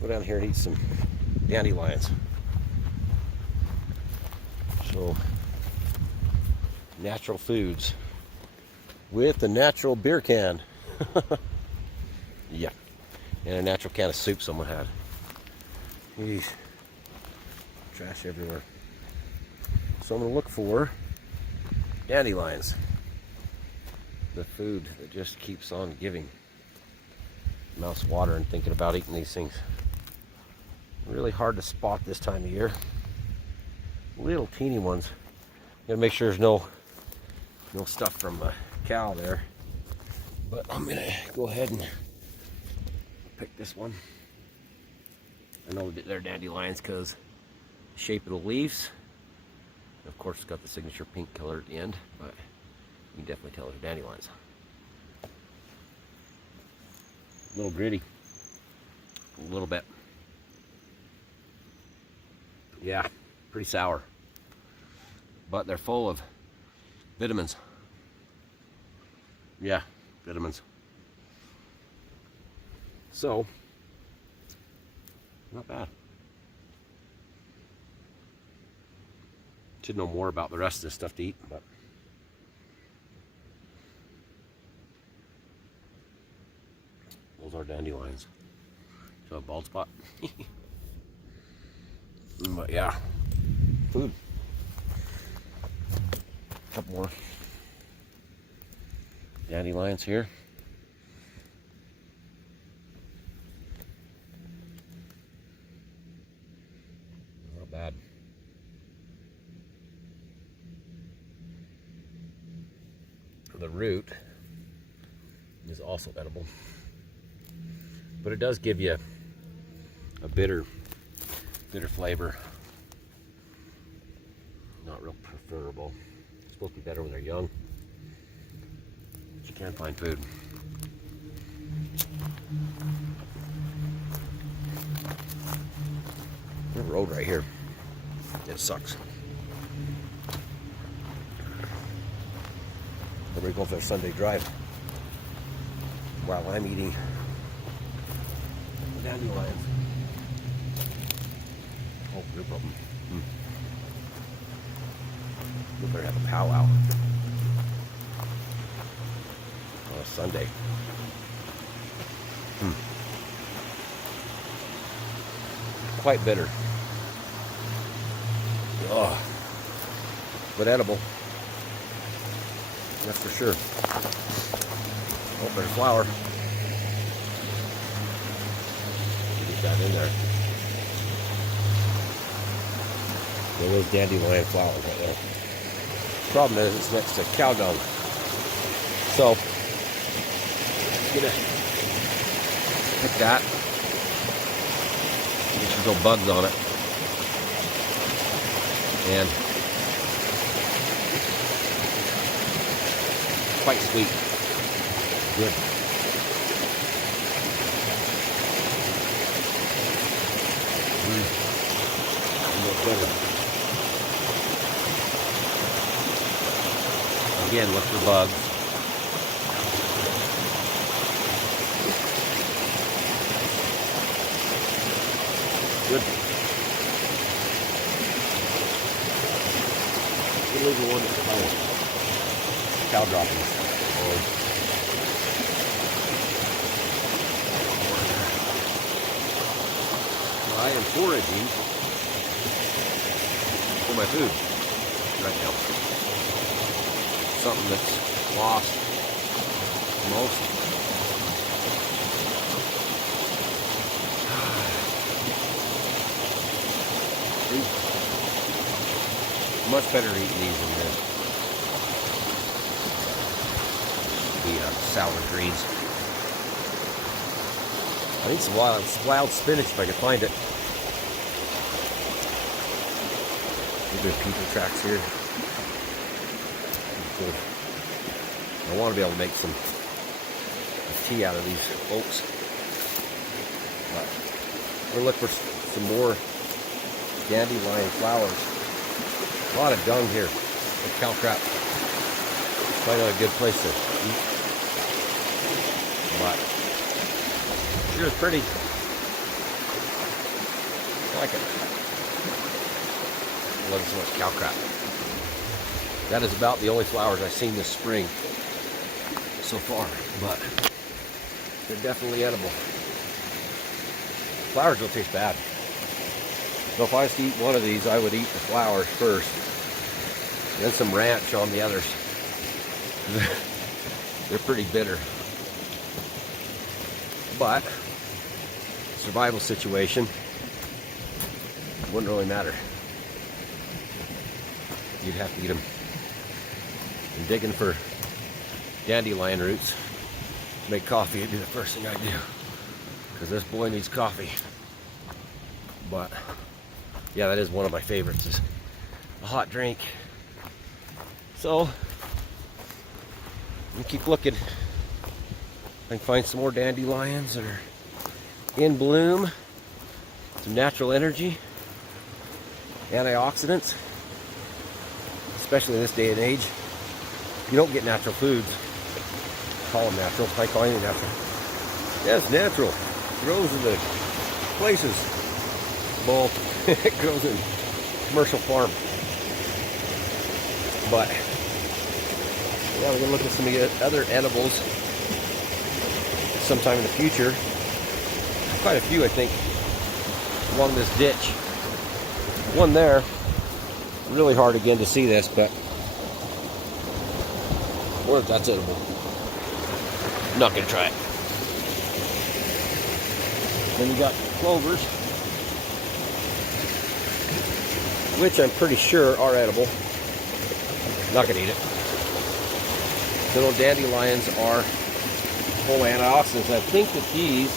Go down here and eat some dandelions. So, natural foods with a natural beer can. Yeah, and a natural can of soup someone had. Eesh. Trash everywhere. So I'm going to look for dandelions. The food that just keeps on giving. Mouth's watering thinking about eating these things. Really hard to spot this time of year. Little teeny ones. Gotta make sure there's no stuff from a cow there. But I'm gonna go ahead and pick this one. I know they're dandelions because the shape of the leaves. Of course, it's got the signature pink color at the end, but you can definitely tell they're dandelions. A little gritty, a little bit. Yeah, pretty sour, but they're full of vitamins. Yeah, vitamins. So, not bad. Should know more about the rest of this stuff to eat, but those are dandelions. So a bald spot. But yeah, food. A couple more dandelions here. Not bad. The root is also edible, but it does give you a bitter flavor. Not real preferable. It's supposed to be better when they're young, but you can't find food. There's a road right here. It sucks. We're going for a Sunday drive while I'm eating dandelions. Oh, group of them. We better have a powwow on a Sunday. Quite bitter. Oh, but edible. That's for sure. Oh, there's flour. Get that in there. There was dandelion flour right there. Problem is, it's next to cow dung. So, I'm gonna pick that. Get some little bugs on it. And quite sweet. Good. Almost better. Again, look for bugs. Good. We'll leave the one that's fine. Cow droppings. I am foraging for my food right now. Something that's lost most. Much better eating these than this. The salad greens. I need some wild spinach if I can find it. Maybe people tracks here. Cool. I want to be able to make some tea out of these oaks. But we're going to look for some more dandelion flowers. A lot of dung here. The cow crap. Probably not a good place to eat. But sure is pretty. like it. I love so much cow crap. That is about the only flowers I've seen this spring so far, but they're definitely edible. Flowers don't taste bad. So if I was to eat one of these, I would eat the flowers first, then some ranch on the others. They're pretty bitter. But survival situation, wouldn't really matter. You'd have to eat them. I'm digging for dandelion roots to make coffee. It'd be the first thing I do, because this boy needs coffee. But yeah, that is one of my favorites, is a hot drink. So we keep looking. I can find some more dandelions that are in bloom. Some natural energy, antioxidants, especially in this day and age. You don't get natural foods. Call them natural. I call anything natural. Yeah, it's natural. It grows in the places. Well, it grows in commercial farm. But yeah, we're gonna look at some other edibles sometime in the future. Quite a few, I think, along this ditch. One there. Really hard again to see this, but I wonder if that's edible. I'm not gonna try it. Then you got clovers, which I'm pretty sure are edible. Not gonna eat it. The little dandelions are full of antioxidants. I think that these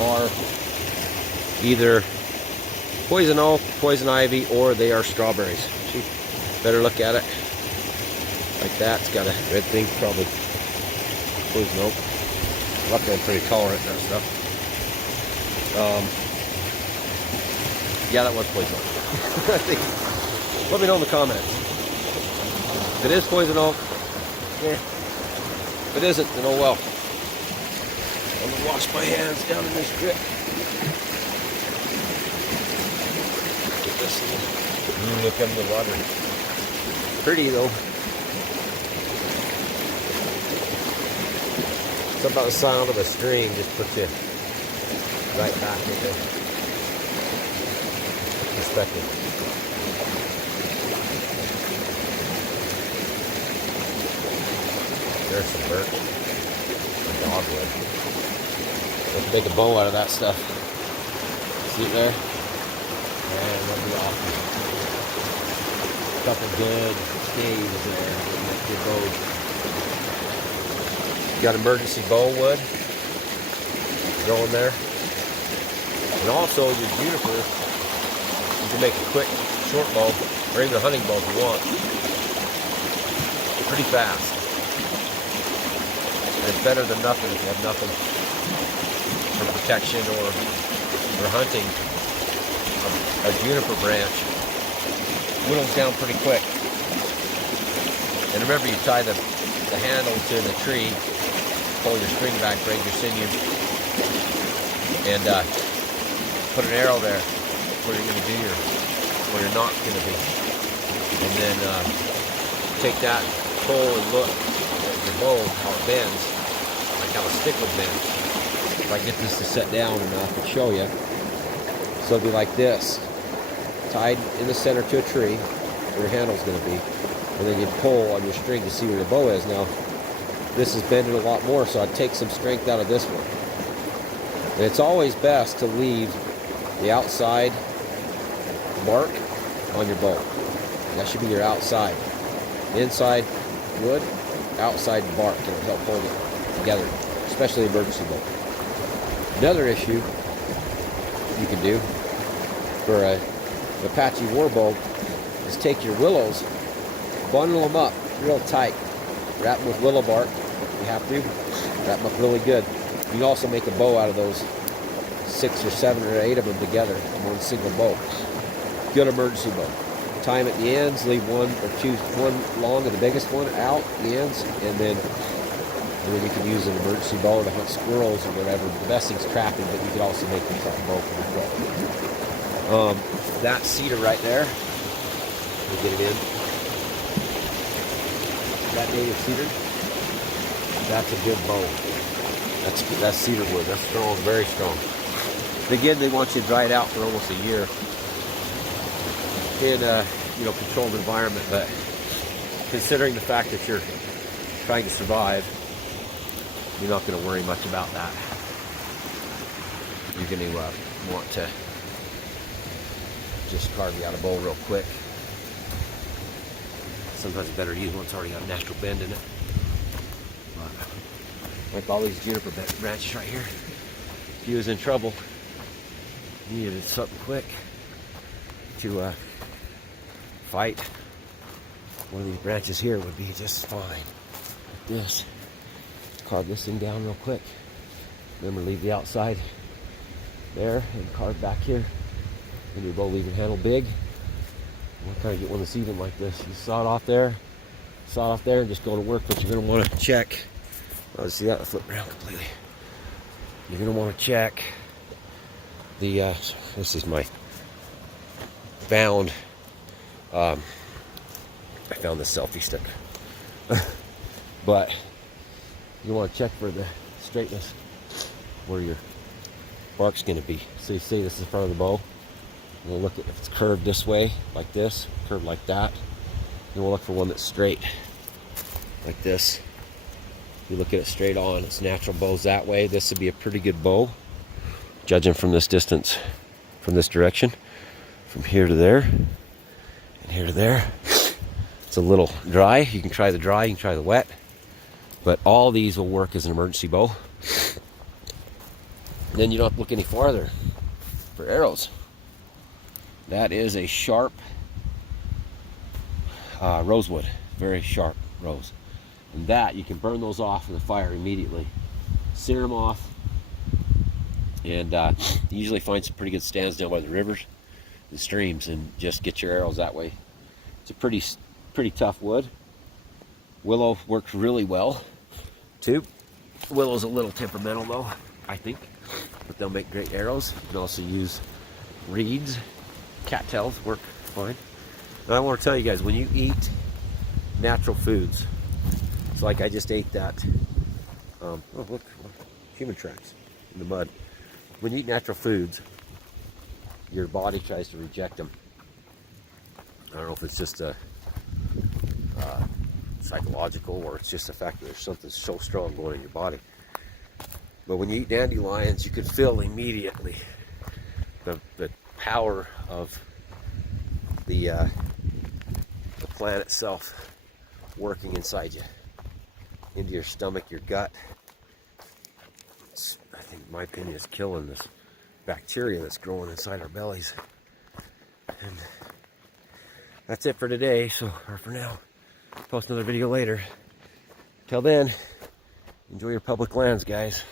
are either poison oak, poison ivy, or they are strawberries. See, better look at it. Like that. It's got a red thing, probably poison oak. Luckily I'm pretty tolerant to that stuff. Yeah, that was poison oak. I think. Let me know in the comments. If it is poison oak, yeah. If it isn't, then oh well. I'm gonna wash my hands down in this drip. Get this in. Look under the water. Pretty though. Something about the sound of a stream just puts you right back into perspective. There's some birch. Dogwood. Let's make a bow out of that stuff. See it there? And that'll be awesome. A couple good staves there. Make your bow. Got emergency bow wood. Go in there. And also your juniper, you can make a quick short bow, or even a hunting bow if you want. Pretty fast. And it's better than nothing if you have nothing for protection or for hunting. A juniper branch whittles down pretty quick. And remember, you tie the handle to the tree, pull your string back, break your sinew, and put an arrow there where you're going to be, or where you're not going to be. And then take that, pull and look at your bow, how it bends, like how a stick would bend. If I get this to set down enough to show you. So it'll be like this, tied in the center to a tree where your handle's going to be, and then you pull on your string to see where your bow is. Now, this is bending a lot more, so I'd take some strength out of this one. And it's always best to leave the outside bark on your bow. That should be your outside. Inside wood, outside bark. It'll help hold it together, especially emergency bow. Another issue you can do for an Apache warbow is take your willows, bundle them up real tight, wrap them with willow bark. You have to wrap them up really good. You can also make a bow out of those 6 or 7 or 8 of them together in one single bow. Good emergency bow. Tie them at the ends, leave one or two, one long and the biggest one out the ends, and then And then you can use an emergency bow to hunt squirrels or whatever. The best thing's trapping, but you could also make yourself a bow from that. That cedar right there, we'll get it in. That native cedar, that's a good bow. That's cedar wood. That's strong, very strong. And again, they want you to dry it out for almost a year in a controlled environment. But considering the fact that you're trying to survive, you're not going to worry much about that. You're going to want to just carve you out a bow real quick. Sometimes it's better to use one that's already got a natural bend in it. Like all these juniper branches right here. If you was in trouble, you needed something quick to fight, one of these branches here would be just fine. This. Carve this thing down real quick. Remember, leave the outside there and carve back here. And your bow leaving handle big. We'll kind of get one that's even like this. You saw it off there, and just go to work. But you're going to want to check. Oh, see that? Flip around completely. You're going to want to check the. This is my found. I found this selfie stick, but you want to check for the straightness where your bark's going to be. So you see this is the front of the bow. We'll look at if it's curved this way, like this, curved like that. Then we'll look for one that's straight, like this. You look at it straight on, it's natural bows that way. This would be a pretty good bow, judging from this distance, from this direction, from here to there, and here to there. It's a little dry. You can try the dry, you can try the wet, but all these will work as an emergency bow. And then you don't have to look any farther for arrows. That is a sharp rosewood, very sharp rose. And that, you can burn those off in the fire immediately. Sear them off. And you usually find some pretty good stands down by the rivers and streams, and just get your arrows that way. It's a pretty tough wood. Willow works really well too. Willow's a little temperamental though, I think, but they'll make great arrows. You can also use reeds. Cattails work fine. And I want to tell you guys, when you eat natural foods, it's like I just ate that. Oh look, human tracks in the mud. When you eat natural foods, your body tries to reject them. I don't know if it's just a psychological, or it's just the fact that there's something so strong going in your body. But when you eat dandelions, you can feel immediately the power of the plant itself working inside you, into your stomach, your gut. I think, in my opinion, it's killing this bacteria that's growing inside our bellies. And that's it for today, or for now. Post another video later. Till then, enjoy your public lands, guys.